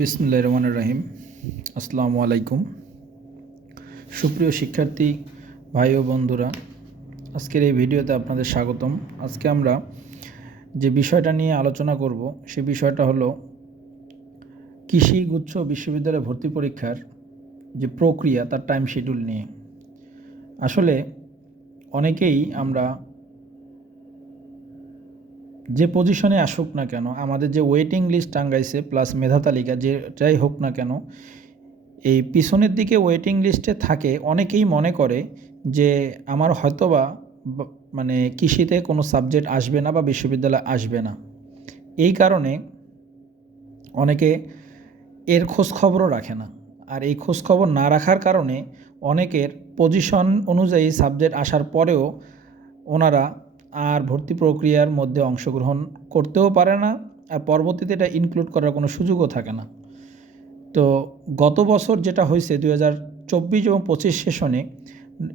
বিসমুল্লাহ রহমান রাহিম। আসসালামু আলাইকুম। সুপ্রিয় শিক্ষার্থী, ভাই ও বন্ধুরা, আজকের এই ভিডিওতে আপনাদের স্বাগতম। আজকে আমরা যে বিষয়টা নিয়ে আলোচনা করব, সে বিষয়টা হলো কৃষি গুচ্ছ বিশ্ববিদ্যালয়ে ভর্তি পরীক্ষার যে প্রক্রিয়া, তার টাইম শিডিউল নিয়ে। আসলে অনেকেই আমরা যে পজিশনে আসুক না কেন, আমাদের যে ওয়েটিং লিস্ট টাঙ্গাইছে প্লাস মেধা তালিকা যেটাই হোক না কেন, এই পিছনের দিকে ওয়েটিং লিস্টে থাকে অনেকেই মনে করে যে আমার হয়তোবা মানে কৃষিতে কোনো সাবজেক্ট আসবে না বা বিশ্ববিদ্যালয় আসবে না। এই কারণে অনেকে এর খোঁজ খবরও রাখে না। আর এই খোঁজ খবর না রাখার কারণে অনেকের পজিশন অনুযায়ী সাবজেক্ট আসার পরেও ওনারা আর ভর্তি প্রক্রিয়ার মধ্যে অংশগ্রহণ করতেও পারে না আর পরবর্তীতে এটা ইনক্লুড করার কোনো সুযোগও থাকে না। তো গত বছর যেটা হয়েছে দু হাজার চব্বিশ এবং পঁচিশ সেশনে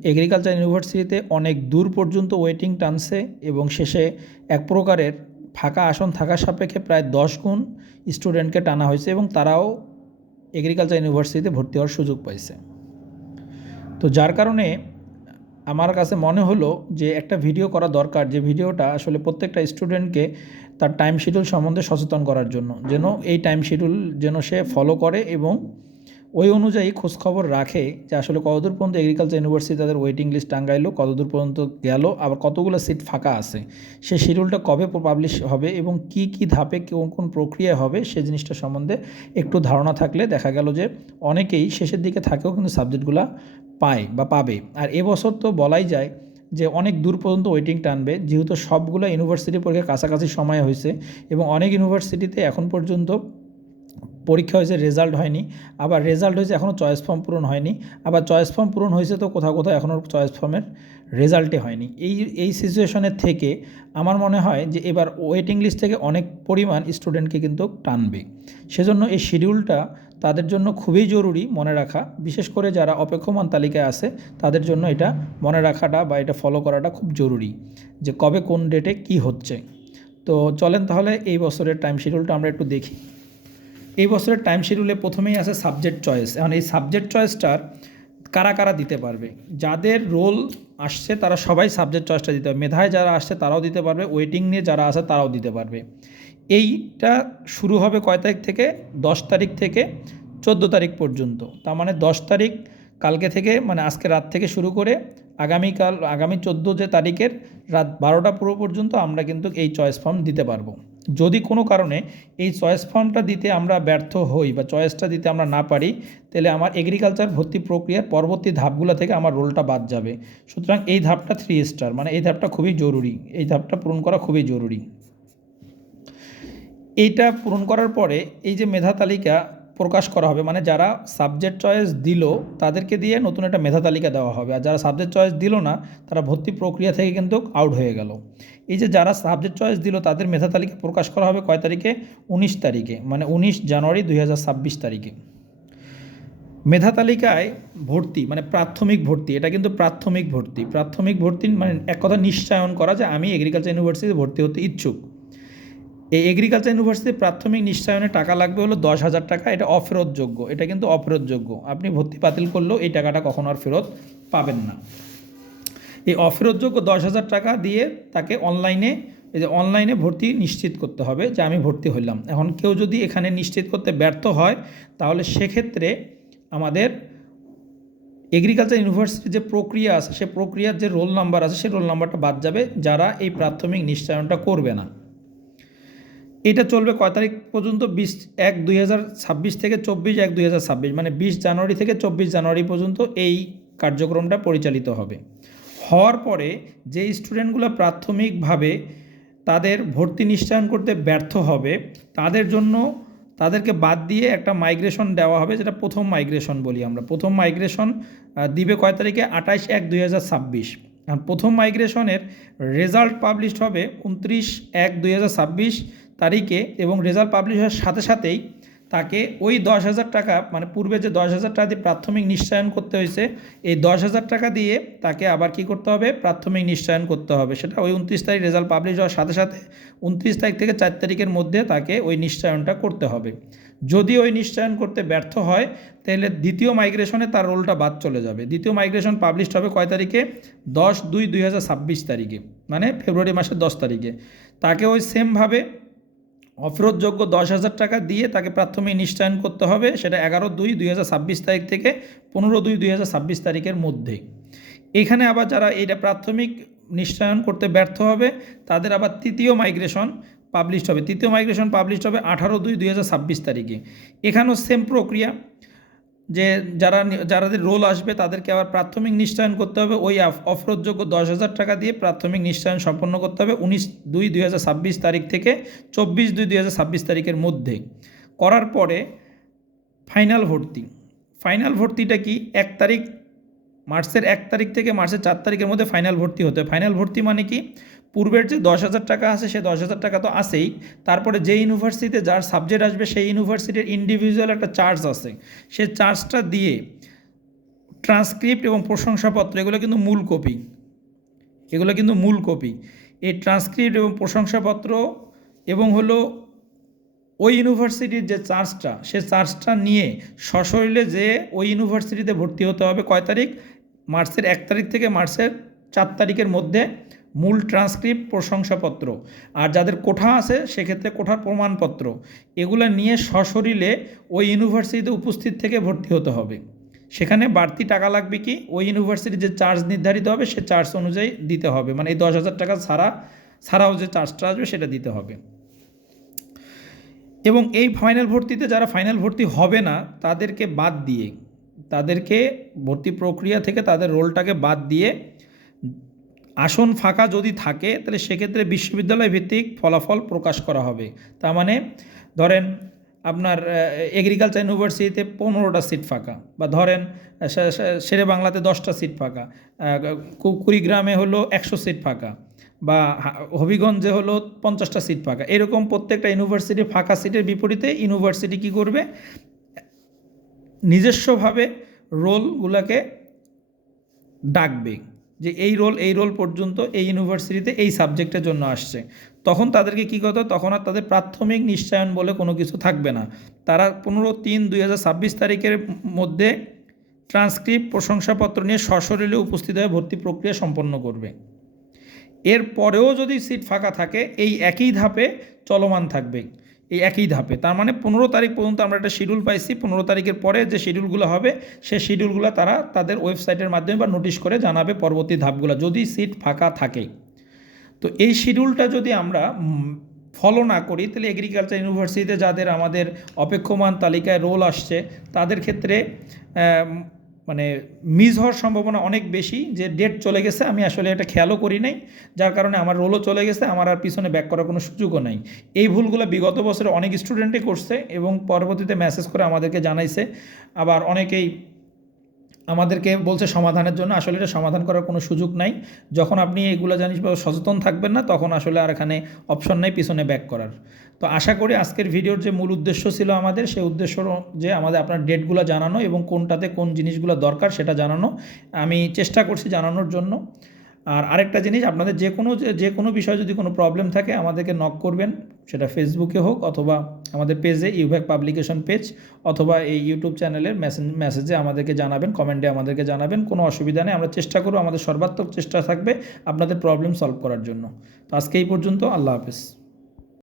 এগ্রিকালচার ইউনিভার্সিটিতে অনেক দূর পর্যন্ত ওয়েটিং টানছে এবং শেষে এক প্রকারের ফাঁকা আসন থাকা সাপেক্ষে প্রায় দশ গুণ স্টুডেন্টকে টানা হয়েছে এবং তারাও এগ্রিকালচার ইউনিভার্সিটিতে ভর্তি হওয়ার সুযোগ পাইছে। তো যার কারণে আমার কাছে মনে হলো যে একটা ভিডিও করা দরকার, যে ভিডিওটা আসলে প্রত্যেকটা স্টুডেন্টকে তার টাইম শিডিউল সম্বন্ধে সচেতন করার জন্য, যেন এই টাইম শিডিউল যেন সে ফলো করে এবং ওই অনুযায়ী খোঁজখবর রাখে যে আসলে কতদূর পর্যন্ত এগ্রিকালচার ইউনিভার্সিটি তাদের ওয়েটিং লিস্ট টাঙ্গাইলো, কতদূর পর্যন্ত গেল, আবার কতগুলো সিট ফাঁকা আছে, সে শিডিউলটা কবে পাবলিশ হবে এবং কি কি ধাপে কোন কোন প্রক্রিয়া হবে, সে জিনিসটা সম্বন্ধে একটু ধারণা থাকলে দেখা গেল যে অনেকেই শেষের দিকে থাকেও কিন্তু সাবজেক্টগুলো পায় বা পাবে। আর এবছর তো বলাই যায় যে অনেক দূর পর্যন্ত ওয়েটিং টানবে, যেহেতু সবগুলো ইউনিভার্সিটি পরীক্ষা কাছাকাছি সময় হয়েছে এবং অনেক ইউনিভার্সিটিতে এখন পর্যন্ত পরীক্ষা হয়েছে রেজাল্ট হয়নি। আবার রেজাল্ট হয়েছে এখনও চয়েস ফর্ম পূরণ হয়নি। আবার চয়েস ফর্ম পূরণ হয়েছে তো কোথাও কোথাও এখনও চয়েস ফর্মের রেজাল্টে হয়নি। এই এই সিচুয়েশনের থেকে আমার মনে হয় যে এবার ওয়েটিং লিস্ট থেকে অনেক পরিমাণ স্টুডেন্টকে কিন্তু টানবে। সেজন্য এই শিডিউলটা তাদের জন্য খুবই জরুরি মনে রাখা। বিশেষ করে যারা অপেক্ষমান তালিকায় আছে, তাদের জন্য এটা মনে রাখাটা বা এটা ফলো করাটা খুব জরুরি যে কবে কোন ডেটে কি হচ্ছে। তো চলেন তাহলে এই বছরের টাইম শিডিউলটা আমরা একটু দেখি। এই বছরের টাইম শিডিউলে প্রথমেই আছে সাবজেক্ট চয়েস এখন এই সাবজেক্ট চয়েসটার কারা কারা দিতে পারবে? যাদের রোল আসছে তারা সবাই সাবজেক্ট চয়েসটা দিতে পারবে। মেধায় যারা আসছে তারাও দিতে পারবে। ওয়েটিং নিয়ে যারা আছে তারাও দিতে পারবে। এইটা শুরু হবে কয় তারিখ থেকে? দশ তারিখ থেকে চোদ্দ তারিখ পর্যন্ত। তার মানে দশ তারিখ কালকে থেকে মানে আজকে রাত থেকে শুরু করে আগামীকাল, আগামী চোদ্দ যে তারিখের রাত বারোটা পুরো পর্যন্ত আমরা কিন্তু এই চয়েস ফর্ম দিতে পারব। যদি কোনো কারণে এই চয়েস ফর্মটা দিতে আমরা ব্যর্থ হই বা চয়েসটা দিতে আমরা না পারি, তাহলে আমার এগ্রিকালচার ভর্তি প্রক্রিয়ার পরবর্তী ধাপগুলো থেকে আমার রোলটা বাদ যাবে। সুতরাং এই ধাপটা থ্রি স্টার মানে এই ধাপটা খুবই জরুরি। এই ধাপটা পূরণ করা খুবই জরুরি। এইটা পূরণ করার পরে এই যে মেধা তালিকা প্রকাশ করা হবে। মানে যারা সাবজেক্ট চয়েস দিল, তাদেরকে দিয়ে নতুন একটা মেধা তালিকা দেওয়া হবে। আর যারা সাবজেক্ট চয়েস দিল না, তারা ভর্তি প্রক্রিয়া থেকে কিন্তু আউট হয়ে গেল। এই যে যারা সাবজেক্ট চয়েস দিল, তাদের মেধা তালিকা প্রকাশ করা হবে কয় তারিখে? উনিশ তারিখে। মানে উনিশ জানুয়ারি দুই হাজার ছাব্বিশ তারিখে। মেধা তালিকায় ভর্তি মানে প্রাথমিক ভর্তি, এটা কিন্তু প্রাথমিক ভর্তি। প্রাথমিক ভর্তি মানে এক কথা নিশ্চয়ন করা যে আমি এগ্রিকালচার ইউনিভার্সিটিতে ভর্তি হতে ইচ্ছুক। এই এগ্রিকালচার ইউনিভার্সিটির প্রাথমিক নিশ্চয়নে টাকা লাগবে হলো দশ হাজার টাকা, এটা অফেরতযোগ্য। এটা কিন্তু অফেরতযোগ্য। আপনি ভর্তি বাতিল করলেও এই টাকাটা কখনো আর ফেরত পাবেন না। এই অফেরতযোগ্য দশ হাজার টাকা দিয়ে তাকে অনলাইনে এই যে অনলাইনে ভর্তি নিশ্চিত করতে হবে যে আমি ভর্তি হইলাম। এখন কেউ যদি এখানে নিশ্চিত করতে ব্যর্থ হয়, তাহলে সেক্ষেত্রে আমাদের এগ্রিকালচার ইউনিভার্সিটির যে প্রক্রিয়া আছে, সে প্রক্রিয়ার যে রোল নাম্বার আছে সেই রোল নাম্বারটা বাদ যাবে যারা এই প্রাথমিক নিশ্চয়নটা করবে না। এটা চলবে কয় তারিখ পর্যন্ত? বিশ এক দুই থেকে চব্বিশ এক দুই মানে বিশ জানুয়ারি থেকে চব্বিশ জানুয়ারি পর্যন্ত এই কার্যক্রমটা পরিচালিত হবে। হওয়ার পরে যে স্টুডেন্টগুলো প্রাথমিকভাবে তাদের ভর্তি নিশ্চয়ন করতে ব্যর্থ হবে, তাদের জন্য তাদেরকে বাদ দিয়ে একটা মাইগ্রেশন দেওয়া হবে, যেটা প্রথম মাইগ্রেশন বলি আমরা। প্রথম মাইগ্রেশন দিবে কয় তারিখে? আঠাশ এক দুই হাজার ছাব্বিশ। প্রথম মাইগ্রেশনের রেজাল্ট পাবলিশ হবে উনত্রিশ এক দুই হাজার ছাব্বিশ তারিখে এবং রেজাল্ট পাবলিশ হওয়ার সাথে সাথেই তাকে ওই দশ হাজার টাকা মানে পূর্বে যে দশ হাজার টাকা দিয়ে প্রাথমিক নিশ্চয়ন করতে হয়েছে, এই দশ হাজার টাকা দিয়ে তাকে আবার কি করতে হবে? প্রাথমিক নিশ্চয়ন করতে হবে। সেটা ওই উনত্রিশ তারিখ রেজাল্ট পাবলিশ হওয়ার সাথে সাথে উনত্রিশ তারিখ থেকে চার তারিখের মধ্যে তাকে ওই নিশ্চয়নটা করতে হবে। যদি ওই নিশ্চয়ন করতে ব্যর্থ হয়, তাহলে দ্বিতীয় মাইগ্রেশনে তার রোলটা বাদ চলে যাবে। দ্বিতীয় মাইগ্রেশন পাবলিশড হবে কয় তারিখে? দশ দুই দুই হাজার ছাব্বিশ তারিখে মানে ফেব্রুয়ারি মাসের দশ তারিখে। তাকে ওই সেমভাবে অফরোধযোগ্য দশ হাজার টাকা দিয়ে তাকে প্রাথমিক নিশ্চয়ন করতে হবে, সেটা এগারো দুই দুই হাজার ছাব্বিশ তারিখ থেকে পনেরো দুই দুই হাজার ছাব্বিশ তারিখের মধ্যে। এখানে আবার যারা এটা প্রাথমিক নিশ্চয়ন করতে ব্যর্থ হবে, তাদের আবার তৃতীয় মাইগ্রেশন পাবলিশড হবে। তৃতীয় মাইগ্রেশন পাবলিশ হবে আঠারো দুই দুই হাজার ছাব্বিশ তারিখে। এখানেও সেম প্রক্রিয়া। যে যারা যারাদের রোল আসবে তাদেরকে আবার প্রাথমিক নিশ্চয়ন করতে হবে। ওই অফরোধযোগ্য দশ হাজার টাকা দিয়ে প্রাথমিক নিশ্চয়ন সম্পন্ন করতে হবে উনিশ দুই দুই হাজার ছাব্বিশ তারিখ থেকে চব্বিশ দুই দুই হাজার ছাব্বিশ তারিখের মধ্যে। করার পরে ফাইনাল ভর্তি। ফাইনাল ভর্তিটা কি? এক তারিখ, মার্চের এক তারিখ থেকে মার্চের চার তারিখের মধ্যে ফাইনাল ভর্তি হতে হয়। ফাইনাল ভর্তি মানে কি? পূর্বের যে দশ হাজার টাকা আছে, সে দশ হাজার টাকা তো আসেই তারপরে যে ইউনিভার্সিটিতে যার সাবজেক্ট আসবে, সেই ইউনিভার্সিটির ইন্ডিভিজুয়াল একটা চার্জ আছে। সে চার্জটা দিয়ে ট্রান্সক্রিপ্ট এবং প্রশংসাপত্র, এগুলো কিন্তু মূল কপি এগুলো কিন্তু মূল কপি এই ট্রান্সক্রিপ্ট এবং প্রশংসাপত্র এবং হলো ওই ইউনিভার্সিটির যে চার্জটা সে চার্জটা নিয়ে সশরীরে যে ওই ইউনিভার্সিটিতে ভর্তি হতে হবে কয় তারিখ? মার্চের এক তারিখ থেকে মার্চের চার তারিখের মধ্যে মূল ট্রান্সক্রিপ্ট প্রশংসাপত্র। আর যাদের কোঠা আছে, সেক্ষেত্রে কোঠার প্রমাণপত্র। এগুলো নিয়ে সশরীরে ওই ইউনিভার্সিটিতে উপস্থিত থেকে ভর্তি হতে হবে। সেখানে বাড়তি টাকা লাগবে কি? ওই ইউনিভার্সিটির যে চার্জ নির্ধারিত হবে, সে চার্জ অনুযায়ী দিতে হবে। মানে এই দশ হাজার টাকা ছাড়া, ছাড়াও যে চার্জটা আসবে, সেটা দিতে হবে। এবং এই ফাইনাল ভর্তিতে যারা ফাইনাল ভর্তি হবে না, তাদেরকে বাদ দিয়ে, তাদেরকে ভর্তি প্রক্রিয়া থেকে তাদের রোলটাকে বাদ দিয়ে আসন ফাঁকা যদি থাকে, তাহলে সেক্ষেত্রে বিশ্ববিদ্যালয় ভিত্তিক ফলাফল প্রকাশ করা হবে। তার মানে ধরেন আপনার এগ্রিকালচার ইউনিভার্সিটিতে পনেরোটা সিট ফাঁকা বা ধরেন শেরে বাংলাতে দশটা সিট ফাঁকা কুড়িগ্রামে হলো একশো সিট ফাঁকা বা হবিগঞ্জে হলো পঞ্চাশটা সিট ফাঁকা। এরকম প্রত্যেকটা ইউনিভার্সিটির ফাঁকা সিটের বিপরীতে ইউনিভার্সিটি কী করবে? নিজস্বভাবে রোলগুলোকে ডাকবে। যে এই রোল এই রোল পর্যন্ত এই ইউনিভার্সিটিতে এই সাবজেক্টের জন্য আসছে। তখন তাদেরকে কী করতে তখন আর তাদের প্রাথমিক নিশ্চয়ন বলে কোনো কিছু থাকবে না। তারা পনেরো তিন দুই তারিখের মধ্যে ট্রান্সক্রিপ্ট প্রশংসাপত্র নিয়ে সশরীরে উপস্থিত হয়ে ভর্তি প্রক্রিয়া সম্পন্ন করবে। এর পরেও যদি সিট ফাঁকা থাকে, এই একই ধাপে চলমান থাকবে। এই একই ধাপে। তার মানে পনেরো তারিখ পর্যন্ত আমরা একটা শিডিউল পাইছি, পনেরো তারিখের পরে যে শিডিউলগুলো হবে, সে শিডিউলগুলো তারা তাদের ওয়েবসাইটের মাধ্যমে বা নোটিশ করে জানাবে পরবর্তী ধাপগুলো, যদি সিট ফাঁকা থাকে। তো এই শিডিউলটা যদি আমরা ফলো না করি, তাহলে এগ্রিকালচার ইউনিভার্সিটিতে যাদের আমাদের অপেক্ষমান তালিকায় রোল আসছে, তাদের ক্ষেত্রে মানে মিস হওয়ার সম্ভাবনা অনেক বেশি যে ডেট চলে গেছে, আমি আসলে এটা খেয়ালও করি নাই। যার কারণে আমার রোলও চলে গেছে, আমার আর পিছনে ব্যাক করার কোনো সুযোগও নাই। এই ভুলগুলো বিগত বছরে অনেক স্টুডেন্টই করছে এবং পরবর্তীতে মেসেজ করে আমাদেরকে জানাইছে। আবার অনেকেই আমাদেরকে বলছে সমাধানের জন্য। আসলে এটা সমাধান করার কোনো সুযোগ নাই। যখন আপনি এগুলো জানিস বা সচেতন থাকবেন না, তখন আসলে আর এখানে অপশন নেই, পিছনে ব্যাক করার। তো আশা করি আজকের ভিডিওর যে মূল উদ্দেশ্য ছিল আমাদের, সেই উদ্দেশ্য যে আমাদের আপনার ডেটগুলো জানানো এবং কোনটাতে কোন জিনিসগুলো দরকার সেটা জানানো, আমি চেষ্টা করছি জানানোর জন্য। আর আরেকটা জিনিস, আপনাদের যে কোনো যে- কোনো বিষয়ে যদি কোনো প্রবলেম থাকে, আমাদেরকে নক করবেন। সেটা ফেসবুকে হোক অথবা আমাদের পেজে ইউভ্যাক পাবলিকেশন পেজ অথবা এই ইউটিউব চ্যানেলের মেসেজ আমাদেরকে জানাবেন কমেন্টে আমাদেরকে জানাবেন। কোনো অসুবিধা নেই, আমরা চেষ্টা করব, আমাদের সর্বাত্মক চেষ্টা থাকবে আপনাদের প্রবলেম সলভ করার জন্য। তো আজকে এই পর্যন্ত, আল্লাহ হাফেজ।